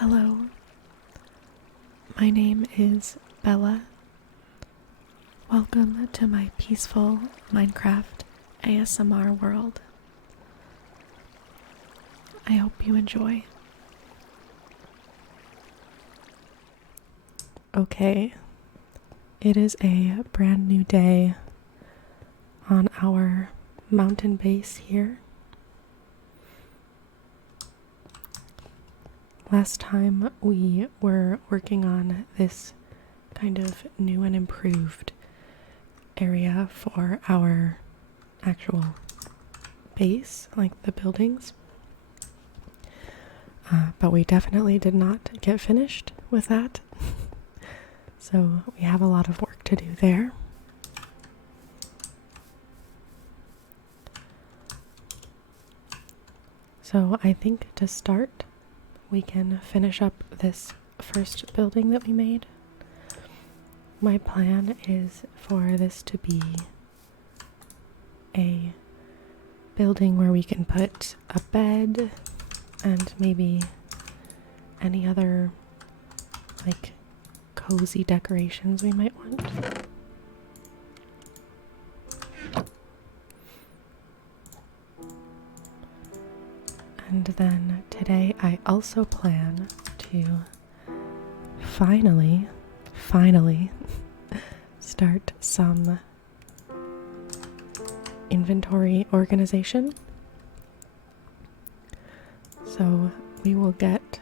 Hello, my name is Bella. Welcome to my peaceful Minecraft ASMR world. I hope you enjoy. Okay, it is a brand new day on our mountain base here. Last time we were working on this kind of new and improved area for our actual base, like the buildings. But we definitely did not get finished with that. So we have a lot of work to do there. So I think to start, we can finish up this first building that we made. My plan is for this to be a building where we can put a bed and maybe any other like cozy decorations we might want. And then today I also plan to finally start some inventory organization. So we will get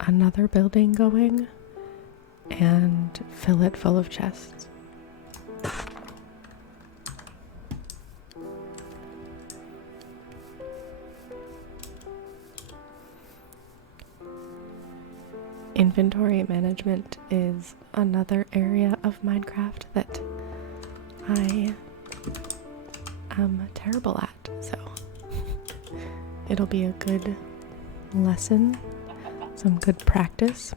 another building going and fill it full of chests. Inventory management is another area of Minecraft that I am terrible at, so it'll be a good lesson, some good practice.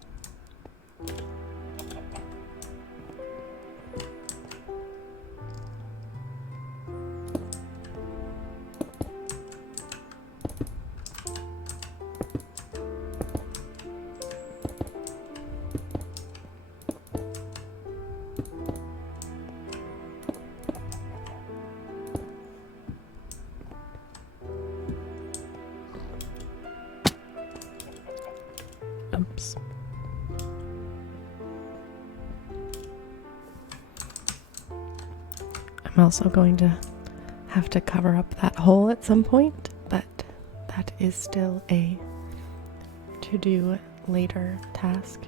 Oops. I'm also going to have to cover up that hole at some point, but that is still a to-do later task.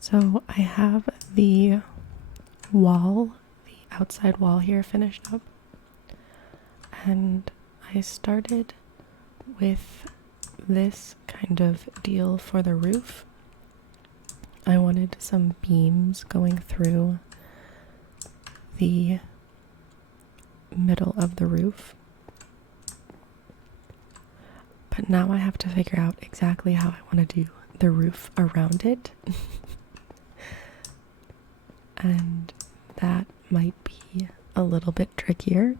So I have the wall, the outside wall here finished up, and I started with this kind of deal for the roof. I wanted some beams going through the middle of the roof, but now I have to figure out exactly how I want to do the roof around it. And that might be a little bit trickier.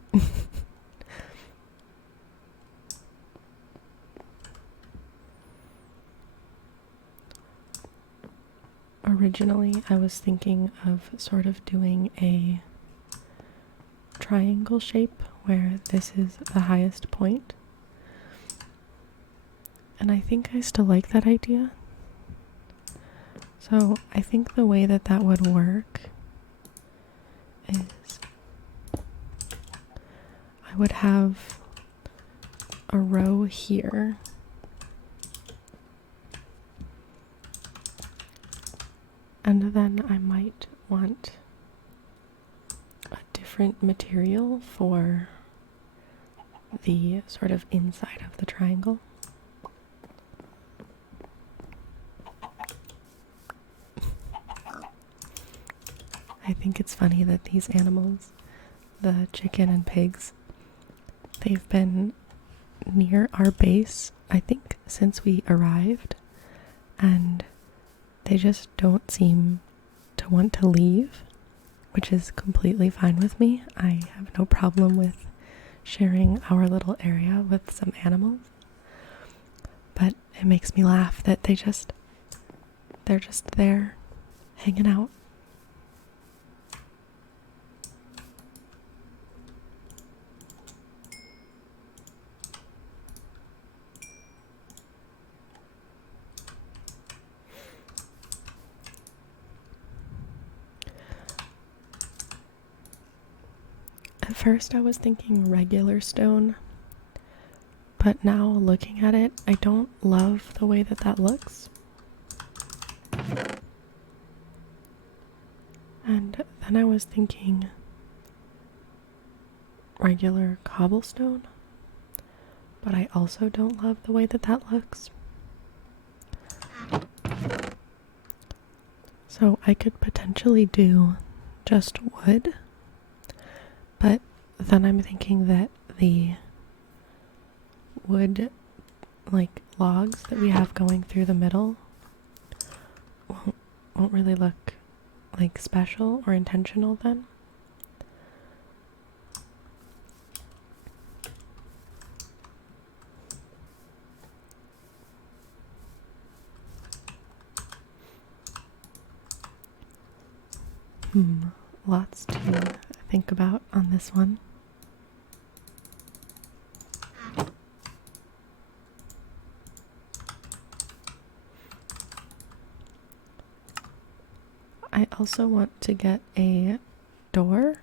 Originally, I was thinking of sort of doing a triangle shape where this is the highest point. And I think I still like that idea. So I think the way that that would work is I would have a row here. And then I might want a different material for the sort of inside of the triangle. I think it's funny that these animals, the chicken and pigs, they've been near our base, I think, since we arrived, and they just don't seem to want to leave, which is completely fine with me. I have no problem with sharing our little area with some animals, but it makes me laugh that they're just there hanging out. At first I was thinking regular stone, but now looking at it, I don't love the way that that looks. And then I was thinking regular cobblestone, but I also don't love the way that that looks. So I could potentially do just wood, but then I'm thinking that the wood, like logs that we have going through the middle, won't really look like special or intentional then. Lots to think about on this one. I also want to get a door.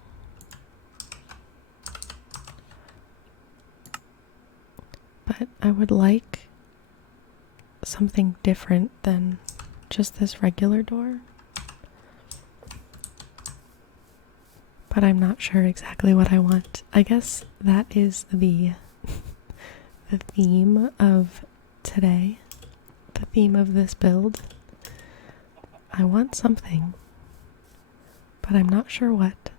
But I would like something different than just this regular door. But I'm not sure exactly what I want. I guess that is the theme of today. The theme of this build. I want something, but I'm not sure what.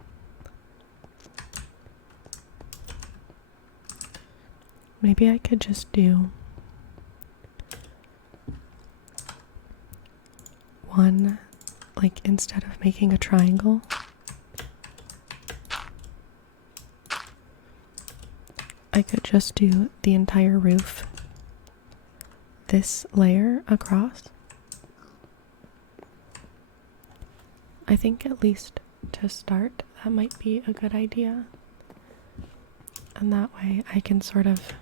Maybe I could just do one, like instead of making a triangle, I could just do the entire roof, this layer across. I think at least to start, that might be a good idea. And that way I can sort of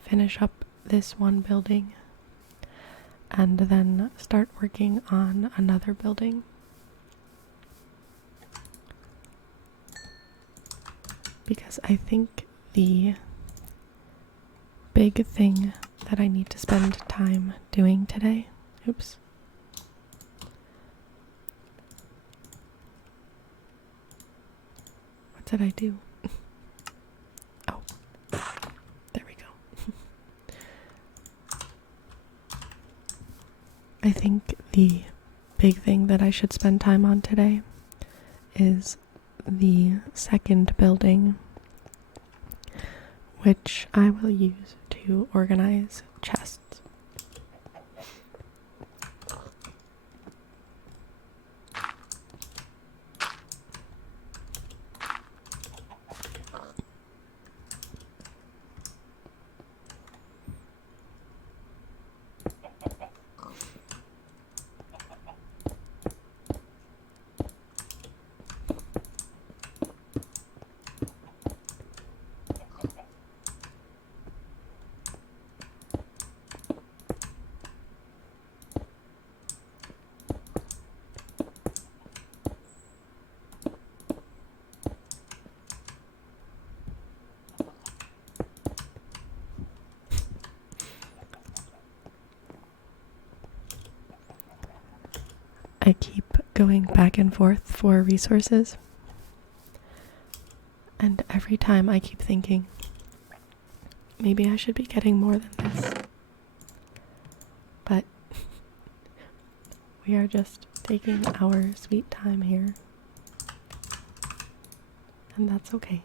finish up this one building and then start working on another building. Because I think the big thing that I need to spend time doing today, oops. What did I do? Oh, there we go. I think the big thing that I should spend time on today is the second building, which I will use to organize chests. I keep going back and forth for resources. And every time I keep thinking, maybe I should be getting more than this. But we are just taking our sweet time here. And that's okay.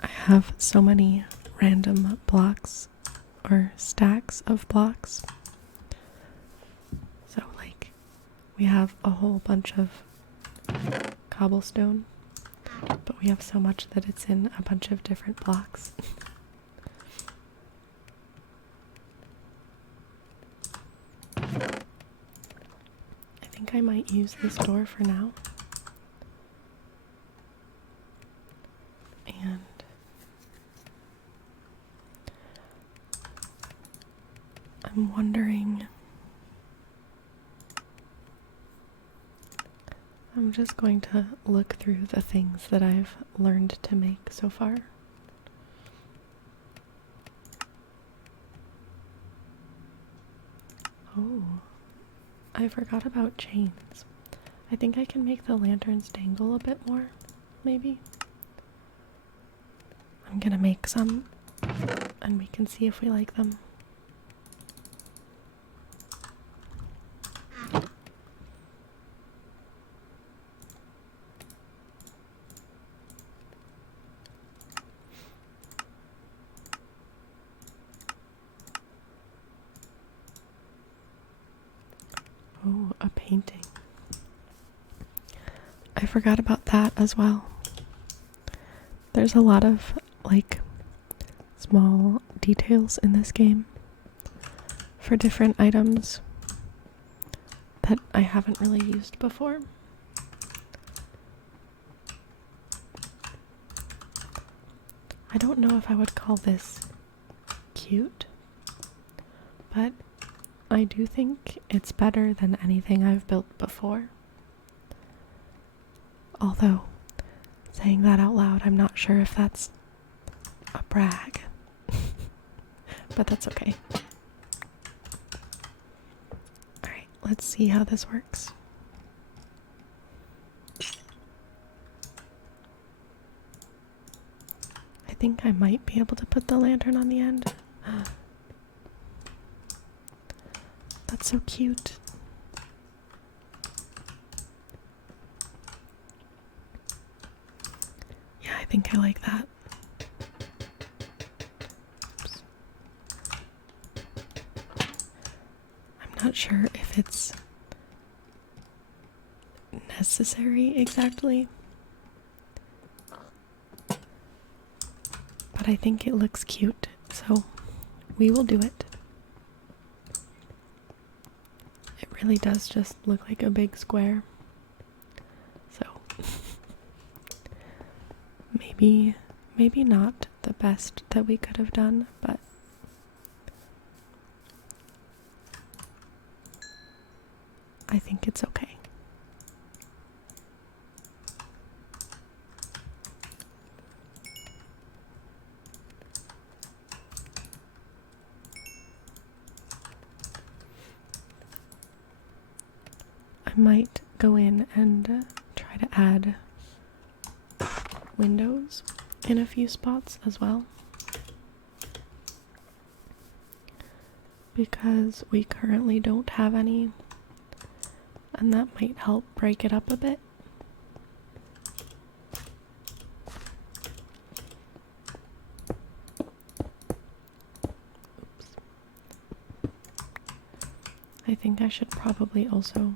I have so many random blocks or stacks of blocks. So like we have a whole bunch of cobblestone, but we have so much that it's in a bunch of different blocks. I think I might use this door for now. And I'm wondering, I'm just going to look through the things that I've learned to make so far. Oh, I forgot about chains. I think I can make the lanterns dangle a bit more, maybe. I'm gonna make some and we can see if we like them. Oh, a painting. I forgot about that as well. There's a lot of, like, small details in this game for different items that I haven't really used before. I don't know if I would call this cute, but I do think it's better than anything I've built before. Although, saying that out loud, I'm not sure if that's a brag. But that's okay. Alright, let's see how this works. I think I might be able to put the lantern on the end. That's so cute. Yeah, I think I like that. Oops. I'm not sure if it's necessary exactly, but I think it looks cute, so we will do it. It really does just look like a big square. So maybe not the best that we could have done, but I think it's okay. I might go in and try to add windows in a few spots as well, because we currently don't have any, and that might help break it up a bit. Oops. I think I should probably also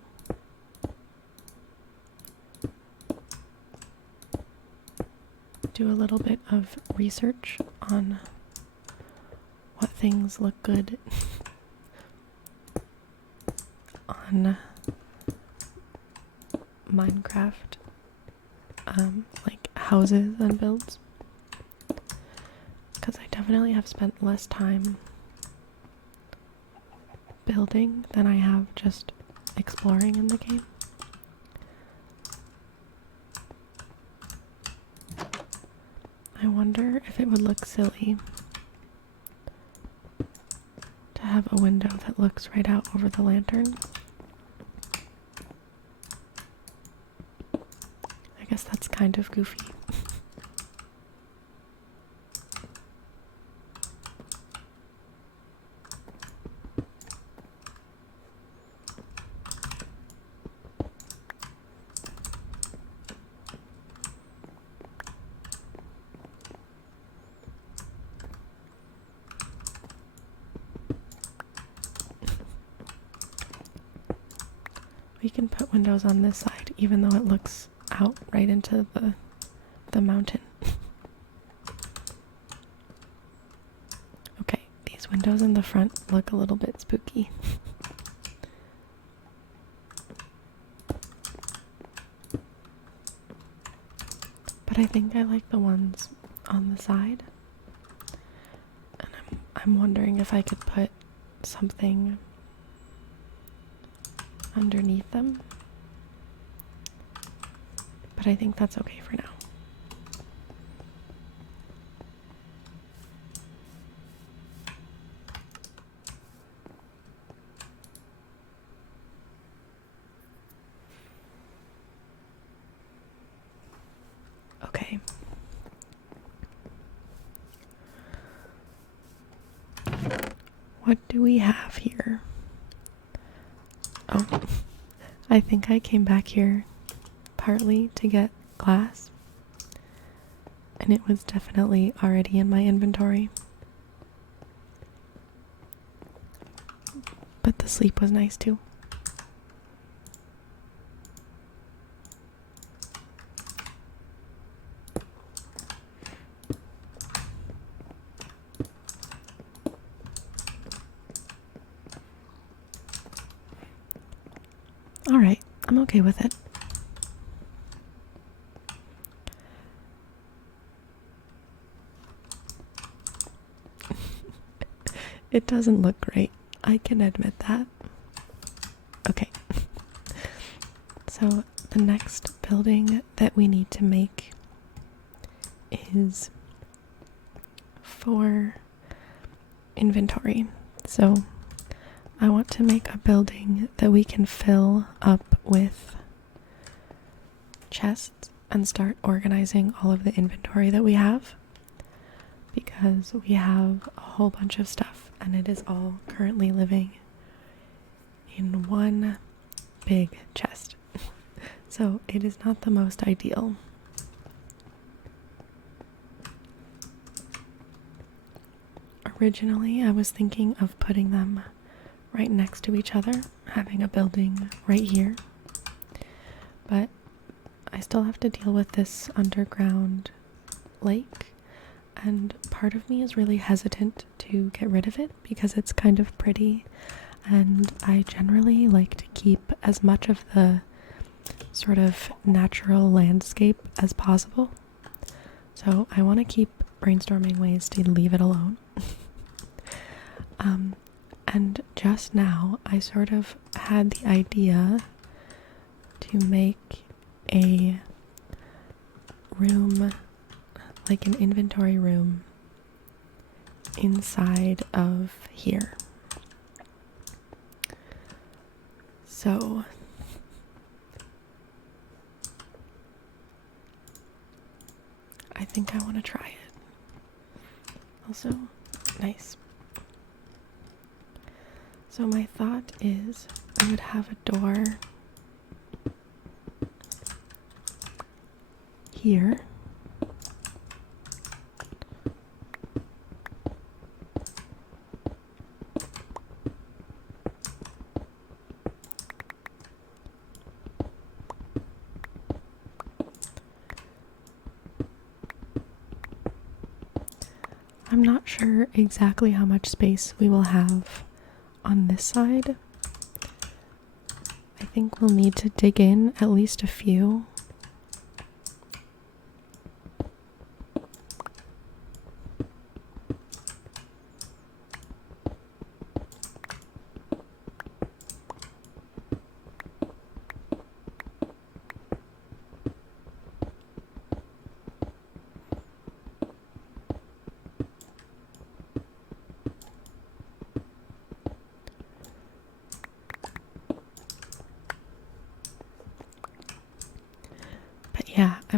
do a little bit of research on what things look good on Minecraft, like houses and builds, because I definitely have spent less time building than I have just exploring in the game. I wonder if it would look silly to have a window that looks right out over the lantern. I guess that's kind of goofy. We can put windows on this side, even though it looks out right into the mountain. Okay, these windows in the front look a little bit spooky. But I think I like the ones on the side. And I'm wondering if I could put something underneath them, but I think that's okay for now. Okay. What do we have here? Oh, I think I came back here partly to get glass, and it was definitely already in my inventory. But the sleep was nice too. Alright, I'm okay with it. It doesn't look great. I can admit that. Okay. So the next building that we need to make is for inventory. So I want to make a building that we can fill up with chests and start organizing all of the inventory that we have, because we have a whole bunch of stuff and it is all currently living in one big chest. So it is not the most ideal. Originally, I was thinking of putting them right next to each other, having a building right here. But I still have to deal with this underground lake, and part of me is really hesitant to get rid of it because it's kind of pretty, and I generally like to keep as much of the sort of natural landscape as possible. So I want to keep brainstorming ways to leave it alone. And just now I sort of had the idea to make a room, like an inventory room, inside of here. So I think I want to try it. Also, nice. So my thought is I would have a door here. I'm not sure exactly how much space we will have on this side. I think we'll need to dig in at least a few.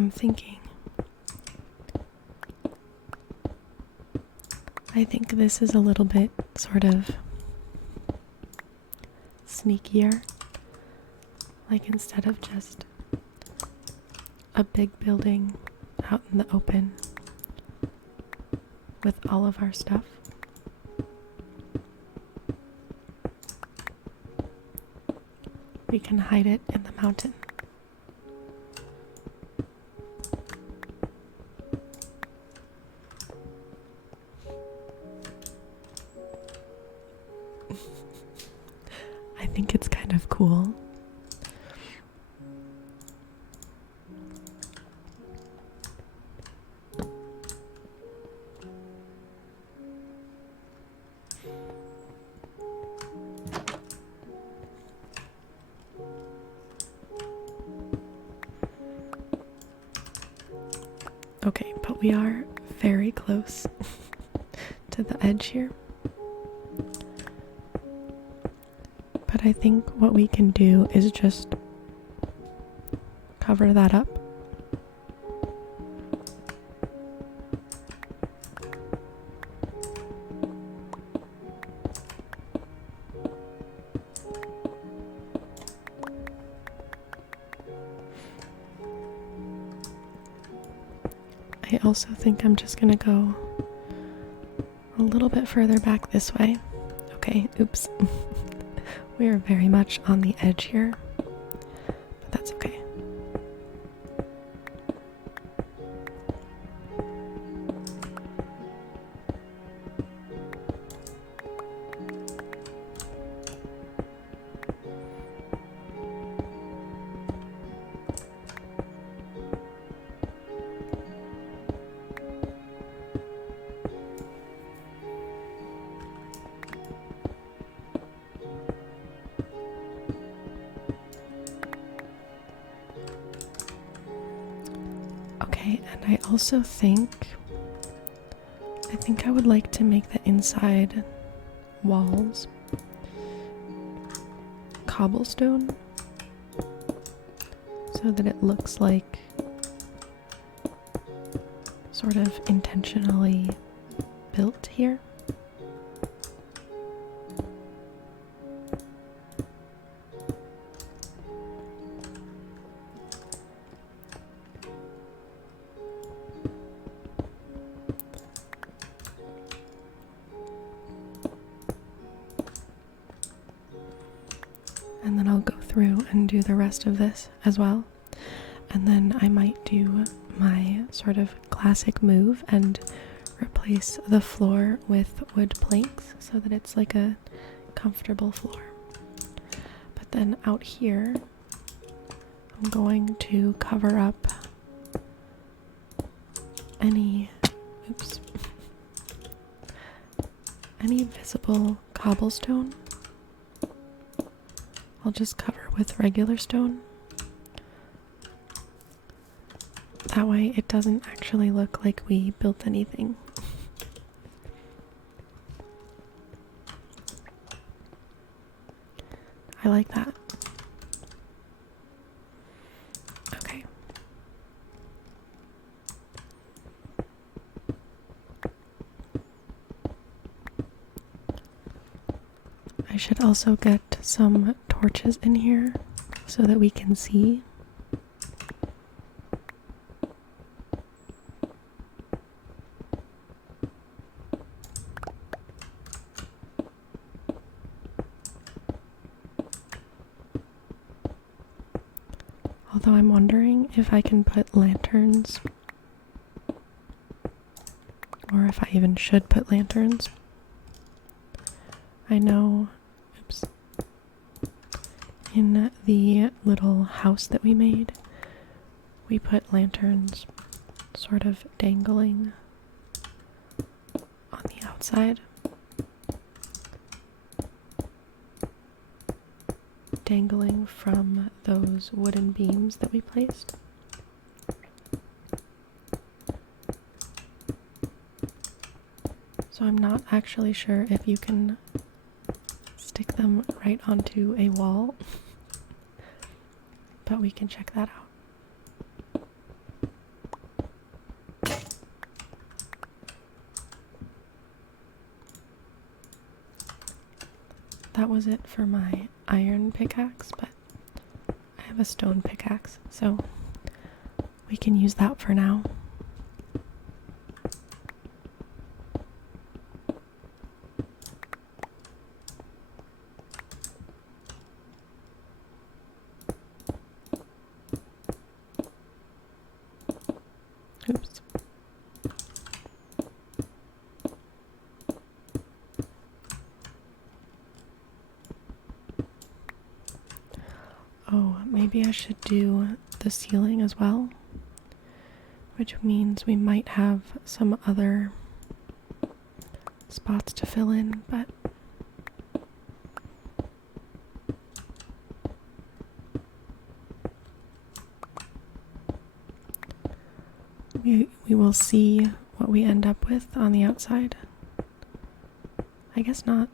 I'm thinking. I think this is a little bit sort of sneakier. Like instead of just a big building out in the open with all of our stuff, we can hide it in the mountain. I think it's kind of cool. Okay, but we are very close to the edge here. But I think what we can do is just cover that up. I also think I'm just gonna go a little bit further back this way. Okay, oops. We are very much on the edge here, but that's okay. Okay, and I also think I would like to make the inside walls cobblestone so that it looks like sort of intentionally built here. And then I'll go through and do the rest of this as well. And then I might do my sort of classic move and replace the floor with wood planks so that it's like a comfortable floor. But then out here, I'm going to cover up any visible cobblestone. I'll just cover with regular stone. That way it doesn't actually look like we built anything. I like that. Okay. I should also get some torches in here so that we can see. Although I'm wondering if I can put lanterns, or if I even should put lanterns. I know, in the little house that we made, we put lanterns sort of dangling on the outside. Dangling from those wooden beams that we placed. So I'm not actually sure if you can stick them right onto a wall, but we can check that out. that was it for my iron pickaxe, but I have a stone pickaxe, so we can use that for now. Oops. Oh, maybe I should do the ceiling as well, which means we might have some other spots to fill in, but we will see what we end up with on the outside. I guess not.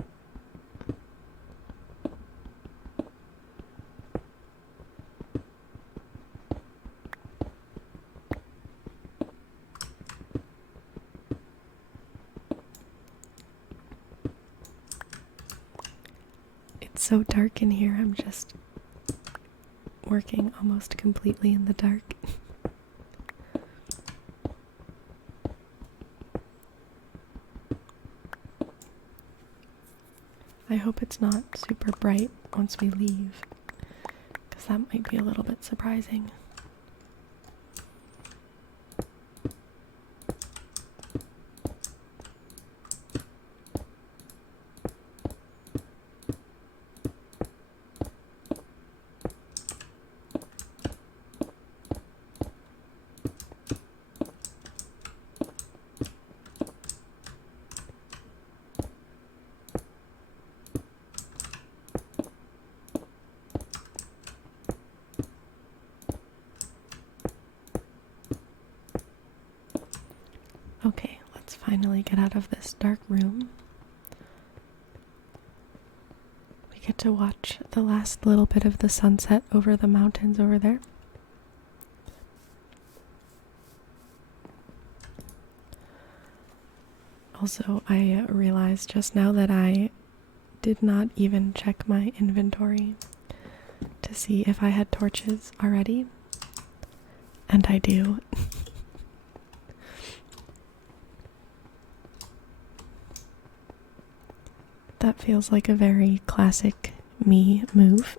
It's so dark in here, I'm just working almost completely in the dark. I hope it's not super bright once we leave, because that might be a little bit surprising. Okay, let's finally get out of this dark room. We get to watch the last little bit of the sunset over the mountains over there. Also, I realized just now that I did not even check my inventory to see if I had torches already, and I do. That feels like a very classic me move.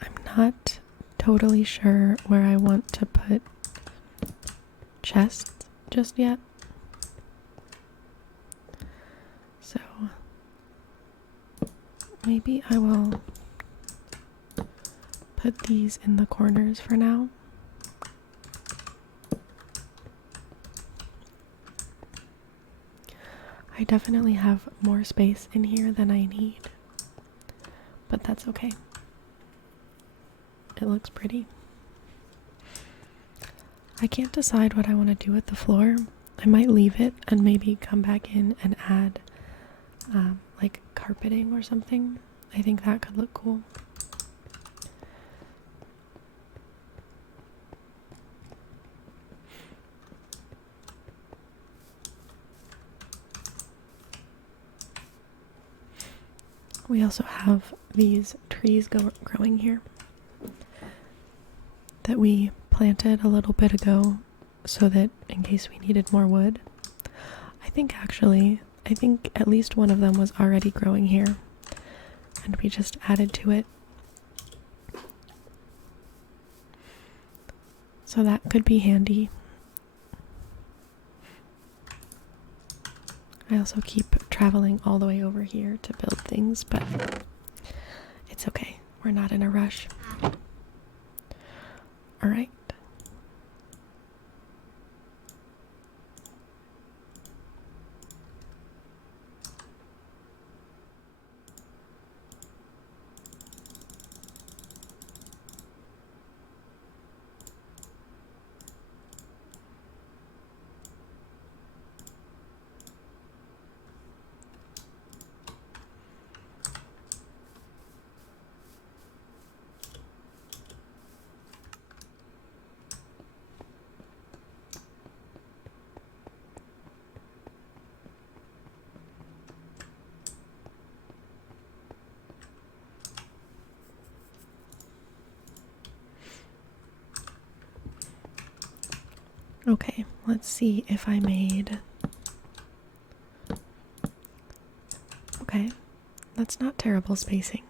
I'm not totally sure where I want to put chests just yet. So maybe I will put these in the corners for now. I definitely have more space in here than I need, but that's okay. It looks pretty. I can't decide what I want to do with the floor. I might leave it and maybe come back in and add like carpeting or something. I think that could look cool. We also have these trees growing here that we planted a little bit ago so that in case we needed more wood. I think at least one of them was already growing here and we just added to it. So that could be handy. I also keep traveling all the way over here to build things, but it's okay. We're not in a rush. All right. Okay, let's see if I made... Okay, that's not terrible spacing.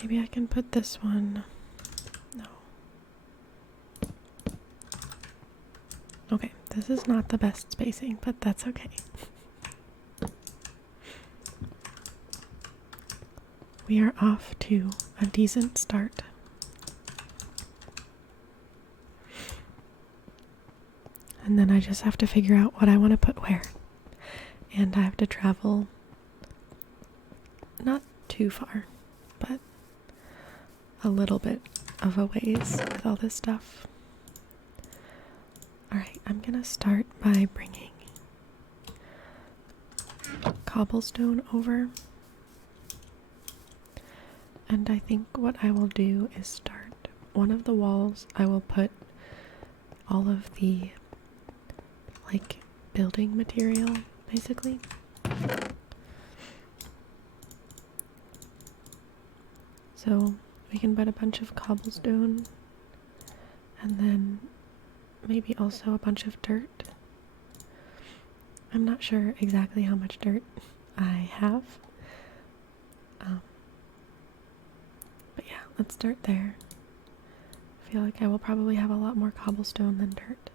Maybe I can put this one... No. Okay, this is not the best spacing, but that's okay. We are off to a decent start. And then I just have to figure out what I want to put where. And I have to travel not too far, but a little bit of a ways with all this stuff. Alright, I'm gonna start by bringing cobblestone over. And I think what I will do is start one of the walls. I will put all of the like building material basically. So we can put a bunch of cobblestone and then maybe also a bunch of dirt. I'm not sure exactly how much dirt I have. But yeah, let's start there. I feel like I will probably have a lot more cobblestone than dirt.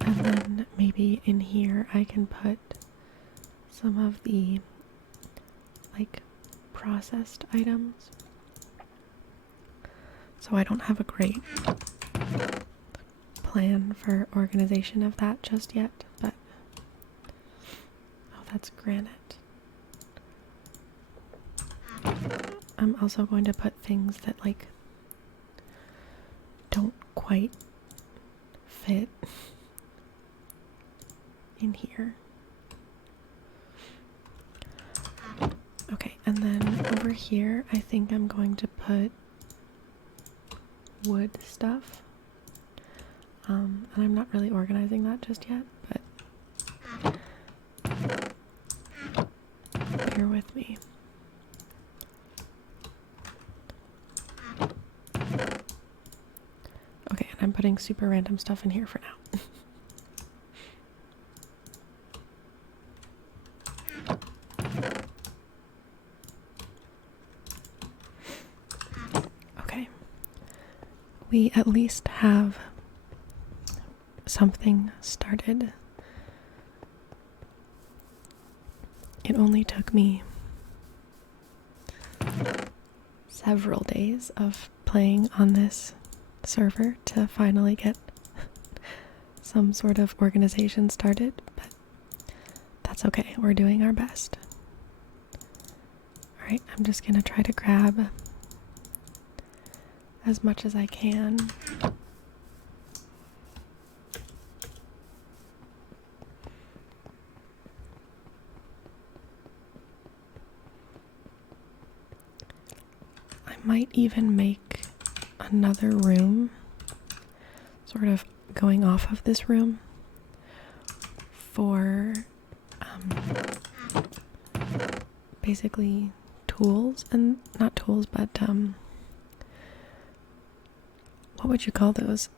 And then maybe in here I can put some of the like processed items. So I don't have a great plan for organization of that just yet, but oh, that's granite. I'm also going to put things that like don't quite fit in here. Okay, and then over here I think I'm going to put wood stuff. And I'm not really organizing that just yet, but bear with me. Okay, and I'm putting super random stuff in here for now. Okay. We at least have something started. It only took me several days of playing on this server to finally get some sort of organization started, but that's okay. We're doing our best. Alright, I'm just gonna try to grab as much as I can. I might even make another room, sort of going off of this room, for basically tools, and not tools, but what would you call those?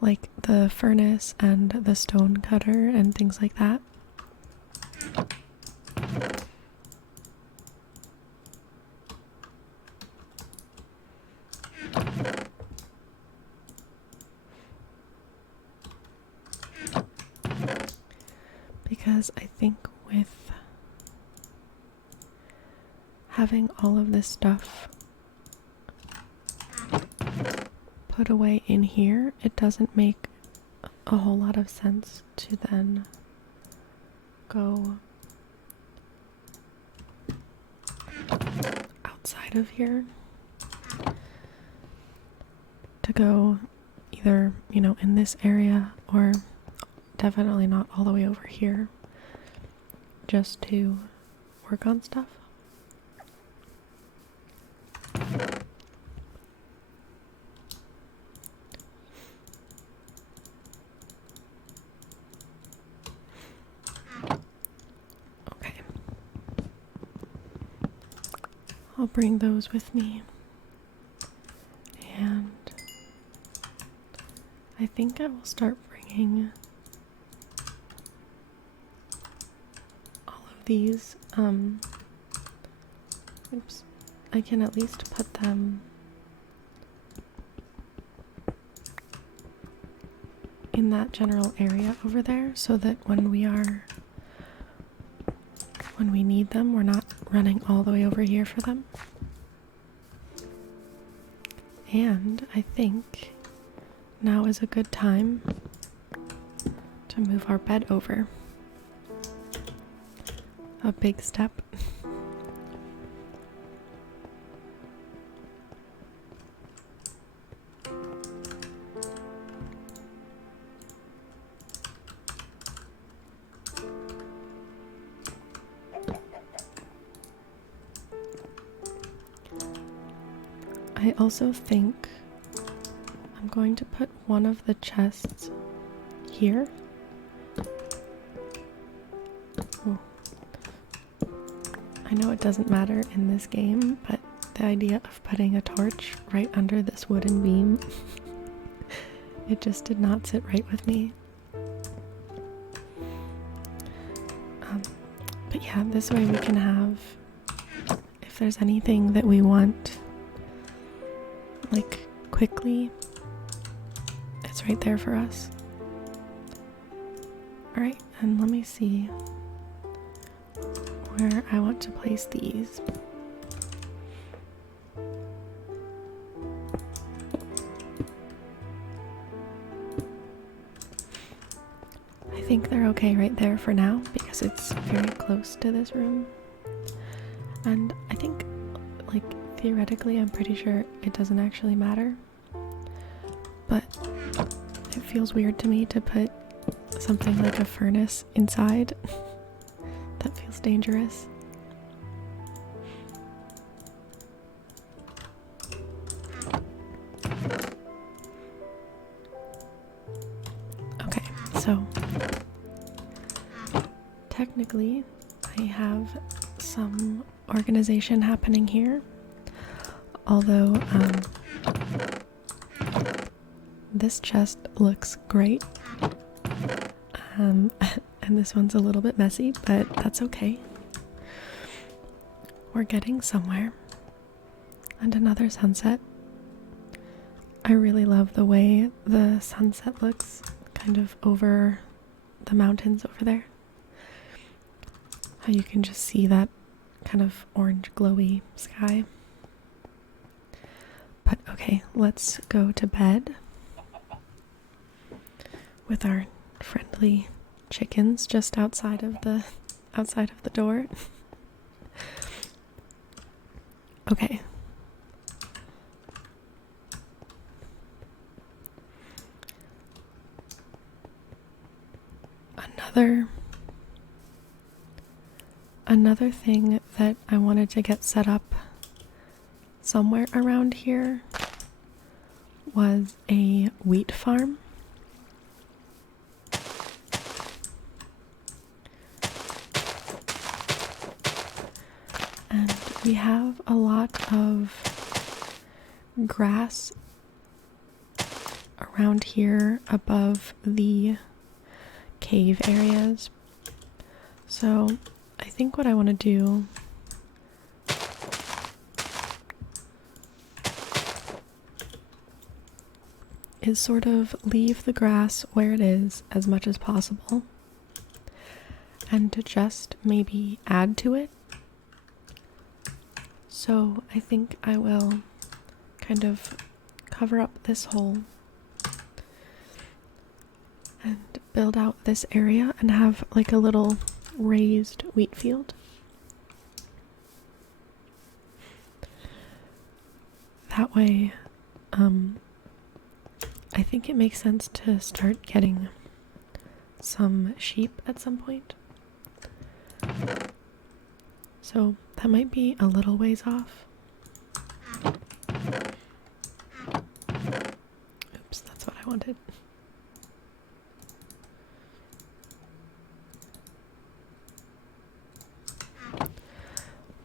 Like the furnace and the stone cutter and things like that. Because I think with having all of this stuff put away in here, it doesn't make a whole lot of sense to then go outside of here. To go either, you know, in this area or definitely not all the way over here just to work on stuff. I'll bring those with me. And I think I will start bringing all of these. Oops. I can at least put them in that general area over there so that when we need them, we're not running all the way over here for them. And I think now is a good time to move our bed over. A big step. I also think I'm going to put one of the chests here. Oh. I know it doesn't matter in this game, but the idea of putting a torch right under this wooden beam, it just did not sit right with me. But yeah, this way we can have, if there's anything that we want, like quickly, it's right there for us. Alright, and let me see where I want to place these. I think they're okay right there for now because it's very close to this room. And I think, like, theoretically, I'm pretty sure it doesn't actually matter. But it feels weird to me to put something like a furnace inside. That feels dangerous. Okay, so technically I have some organization happening here, although this chest looks great, and this one's a little bit messy, but that's okay. We're getting somewhere. And another sunset. I really love the way the sunset looks kind of over the mountains over there. How you can just see that kind of orange glowy sky. But okay, let's go to bed with our friendly chickens just outside of the door. Okay. Another thing that I wanted to get set up somewhere around here was a wheat farm. And we have a lot of grass around here above the cave areas. So I think what I want to do is sort of leave the grass where it is as much as possible and to just maybe add to it. So I think I will kind of cover up this hole and build out this area and have like a little raised wheat field. That way, I think it makes sense to start getting some sheep at some point. So that might be a little ways off. Oops, that's what I wanted.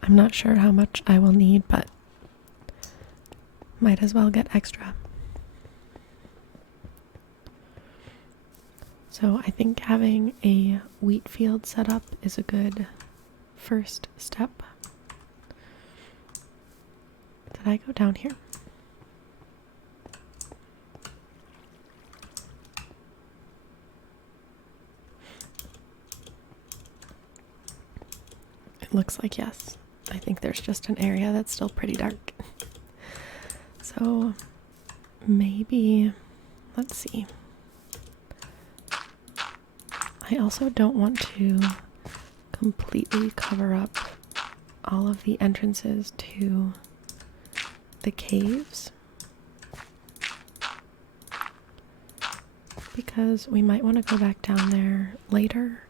I'm I'm not sure how much I will need, but might as well get extra. So I think having a wheat field set up is a good first step. Did I go down here? It looks like yes. I think there's just an area that's still pretty dark. So maybe, let's see. I also don't want to completely cover up all of the entrances to the caves, because we might want to go back down there later.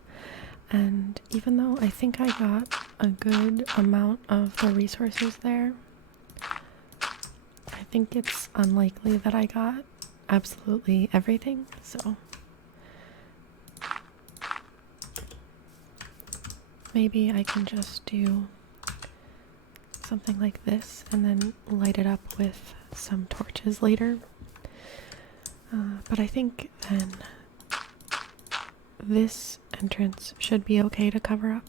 And even though I think I got a good amount of the resources there, I think it's unlikely that I got absolutely everything, so maybe I can just do something like this and then light it up with some torches later. But I think then this entrance should be okay to cover up.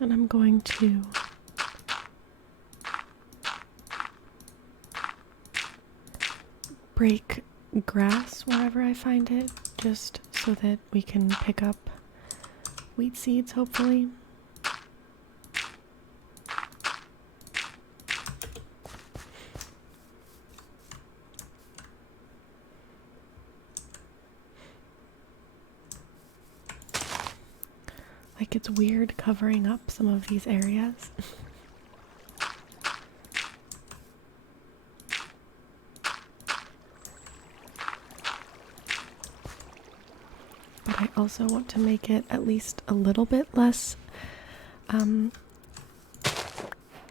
And I'm going to break grass wherever I find it, just so that we can pick up wheat seeds, hopefully. Like, it's weird covering up some of these areas. But I also want to make it at least a little bit less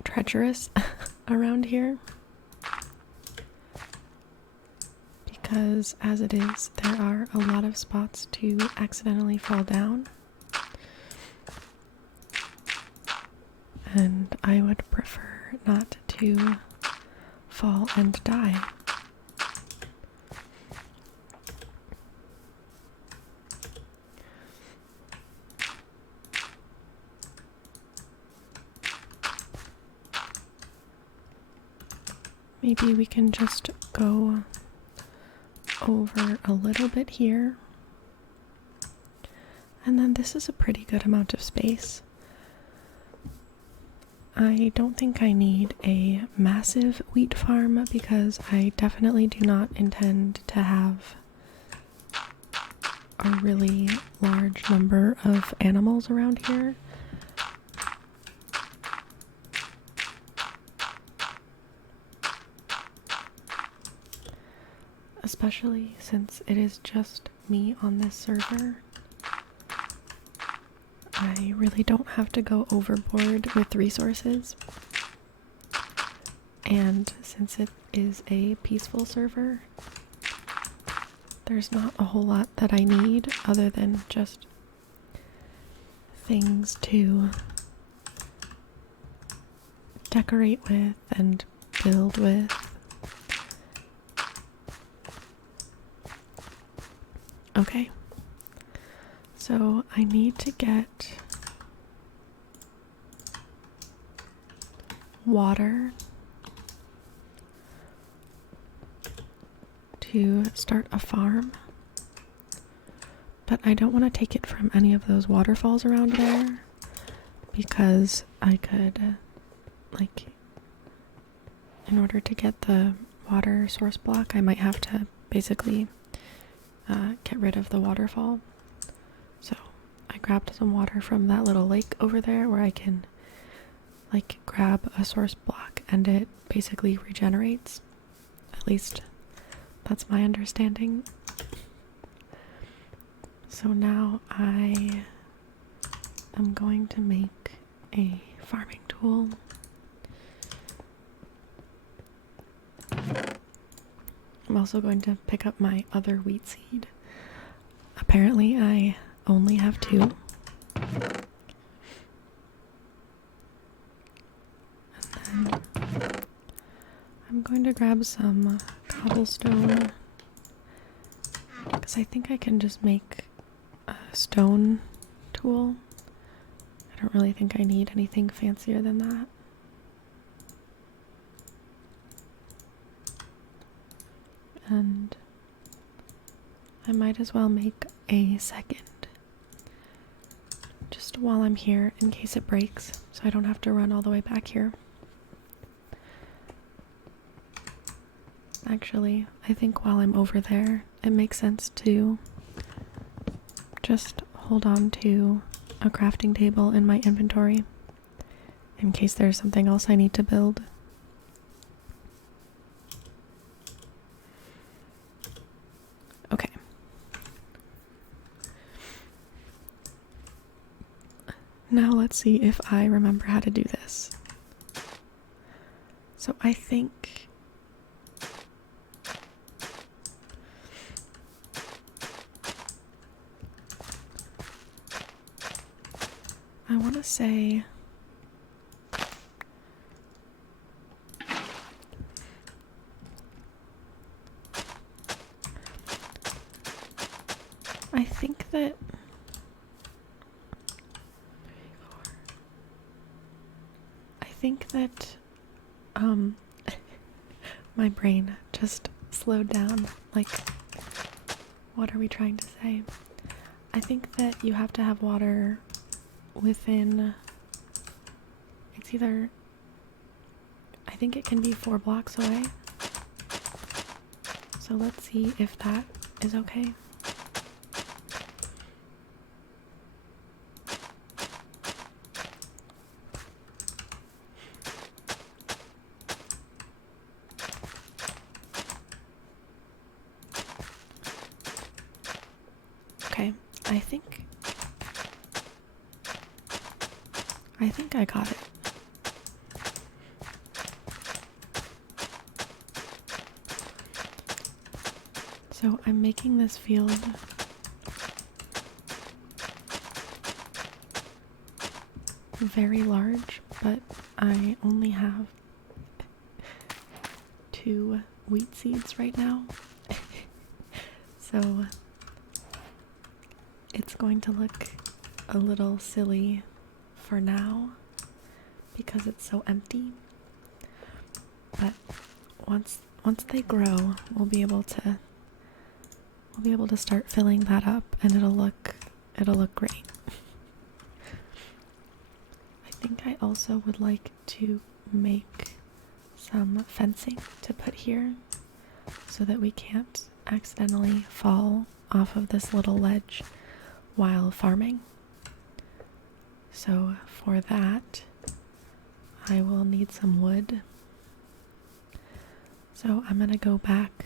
treacherous around here. Because as it is, there are a lot of spots to accidentally fall down. And I would prefer not to fall and die. Maybe we can just go over a little bit here. And then this is a pretty good amount of space. I don't think I need a massive wheat farm because I definitely do not intend to have a really large number of animals around here. Especially since it is just me on this server. I really don't have to go overboard with resources. And since it is a peaceful server, there's not a whole lot that I need other than just things to decorate with and build with. Okay. So I need to get water to start a farm, but I don't want to take it from any of those waterfalls around there because I could, like, in order to get the water source block, I might have to basically get rid of the waterfall. So I grabbed some water from that little lake over there where I can like grab a source block and it basically regenerates. At least that's my understanding. So now I I'm going to make a farming tool. I'm also going to pick up my other wheat seed. Apparently I only have 2. And then I'm going to grab some cobblestone because I think I can just make a stone tool. I don't really think I need anything fancier than that. And I might as well make a second just while I'm here in case it breaks, so I don't have to run all the way back here. Actually, I think while I'm over there, it makes sense to just hold on to a crafting table in my inventory in case there's something else I need to build. Okay. Now let's see if I remember how to do this. So I think I want to say I think that my brain just slowed down. Like, what are we trying to say? I think that you have to have water within, it's either, I think it can be 4 blocks away. So let's see if that is okay. Okay, I think I got it. So I'm making this field very large, but I only have 2 wheat seeds right now. So it's going to look a little silly for now because it's so empty. But once they grow, we'll be able to start filling that up, and it'll look great. I think I also would like to make some fencing to put here so that we can't accidentally fall off of this little ledge while farming. So for that, I will need some wood. So I'm gonna go back,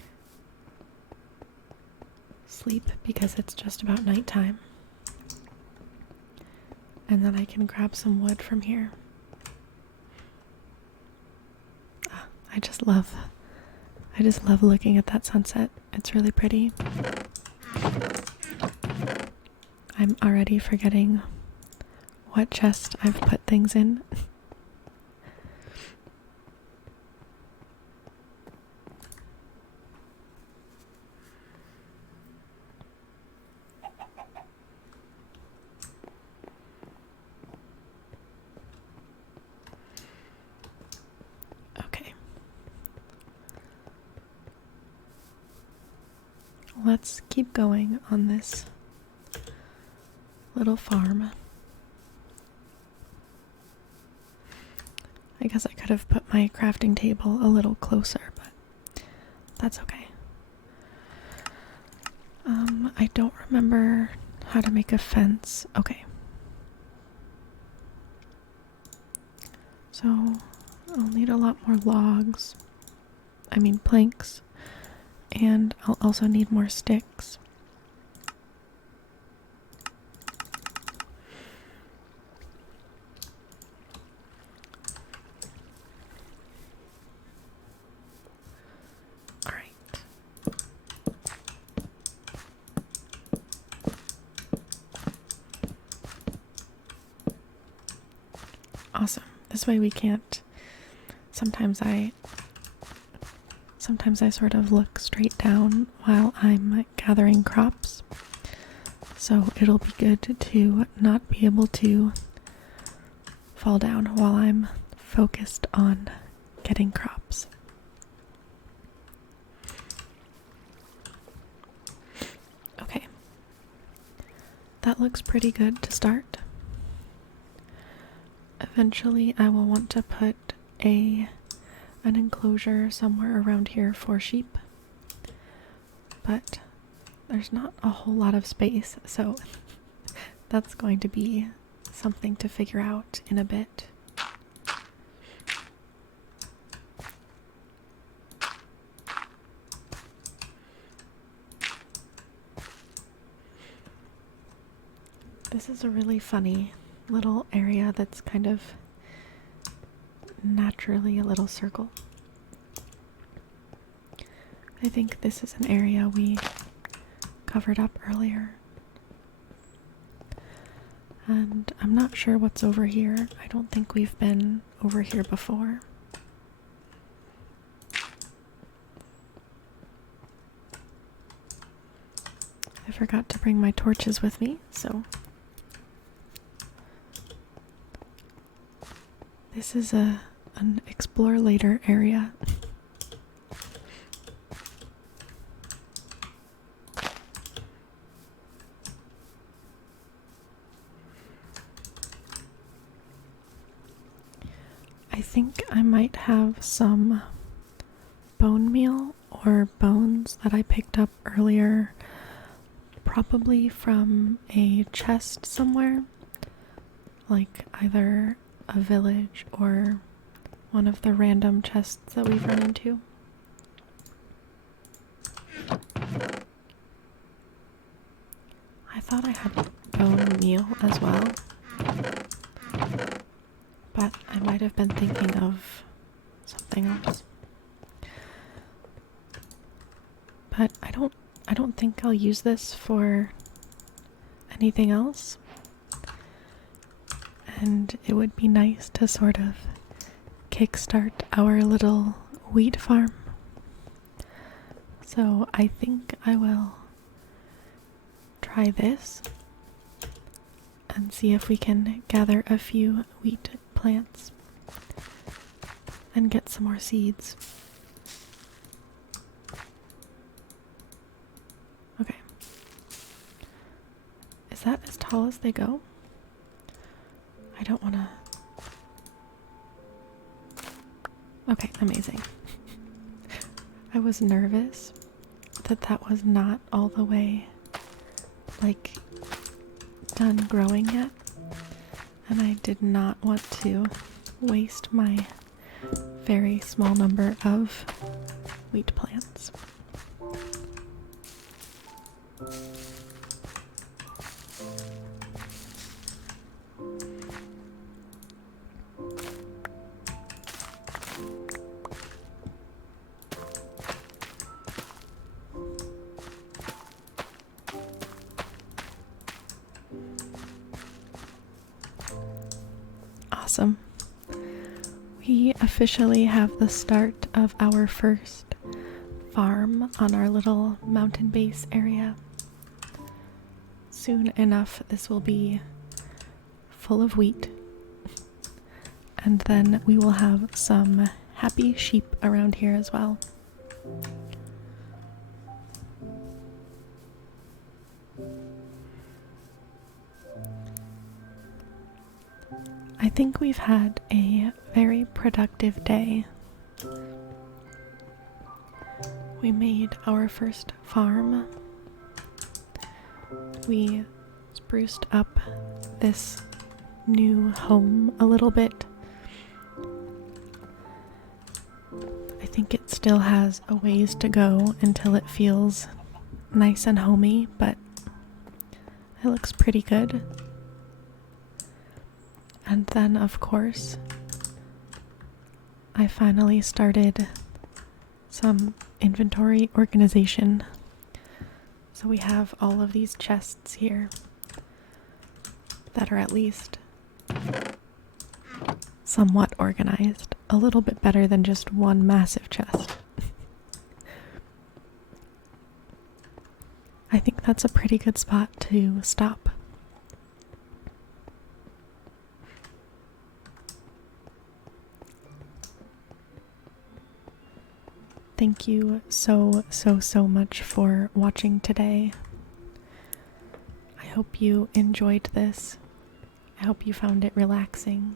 sleep because it's just about nighttime, and then I can grab some wood from here. I just love looking at that sunset. It's really pretty. I'm already forgetting what chest I've put things in. Okay. Let's keep going on this little farm. I guess I could have put my crafting table a little closer, but that's okay. I don't remember how to make a fence. Okay. So I'll need a lot more logs. I mean planks. And I'll also need more sticks. Awesome. This way we can't. Sometimes I sort of look straight down while I'm gathering crops. So it'll be good to not be able to fall down while I'm focused on getting crops. Okay. That looks pretty good to start. Eventually I will want to put an enclosure somewhere around here for sheep. But there's not a whole lot of space, so that's going to be something to figure out in a bit. This is a really funny little area that's kind of naturally a little circle. I think this is an area we covered up earlier. And I'm not sure what's over here. I don't think we've been over here before. I forgot to bring my torches with me, so this is an explore later area. I think I might have some bone meal or bones that I picked up earlier, probably from a chest somewhere, like either a village or one of the random chests that we've run into. I thought I had bone meal as well, but I might have been thinking of something else. But I don't think I'll use this for anything else. And it would be nice to sort of kickstart our little wheat farm. So I think I will try this and see if we can gather a few wheat plants and get some more seeds. Okay. Is that as tall as they go? I don't want to... Okay, amazing. I was nervous that that was not all the way, like, done growing yet. And I did not want to waste my very small number of wheat plants. Awesome. We officially have the start of our first farm on our little mountain base area. Soon enough, this will be full of wheat. And then we will have some happy sheep around here as well. I think we've had a very productive day. We made our first farm. We spruced up this new home a little bit. I think it still has a ways to go until it feels nice and homey, but it looks pretty good. And then, of course, I finally started some inventory organization. So we have all of these chests here that are at least somewhat organized. A little bit better than just one massive chest. I think that's a pretty good spot to stop. Thank you so much for watching today. I hope you enjoyed this. I hope you found it relaxing.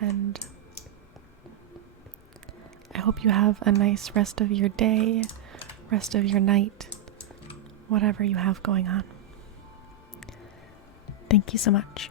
And I hope you have a nice rest of your day, rest of your night, whatever you have going on. Thank you so much.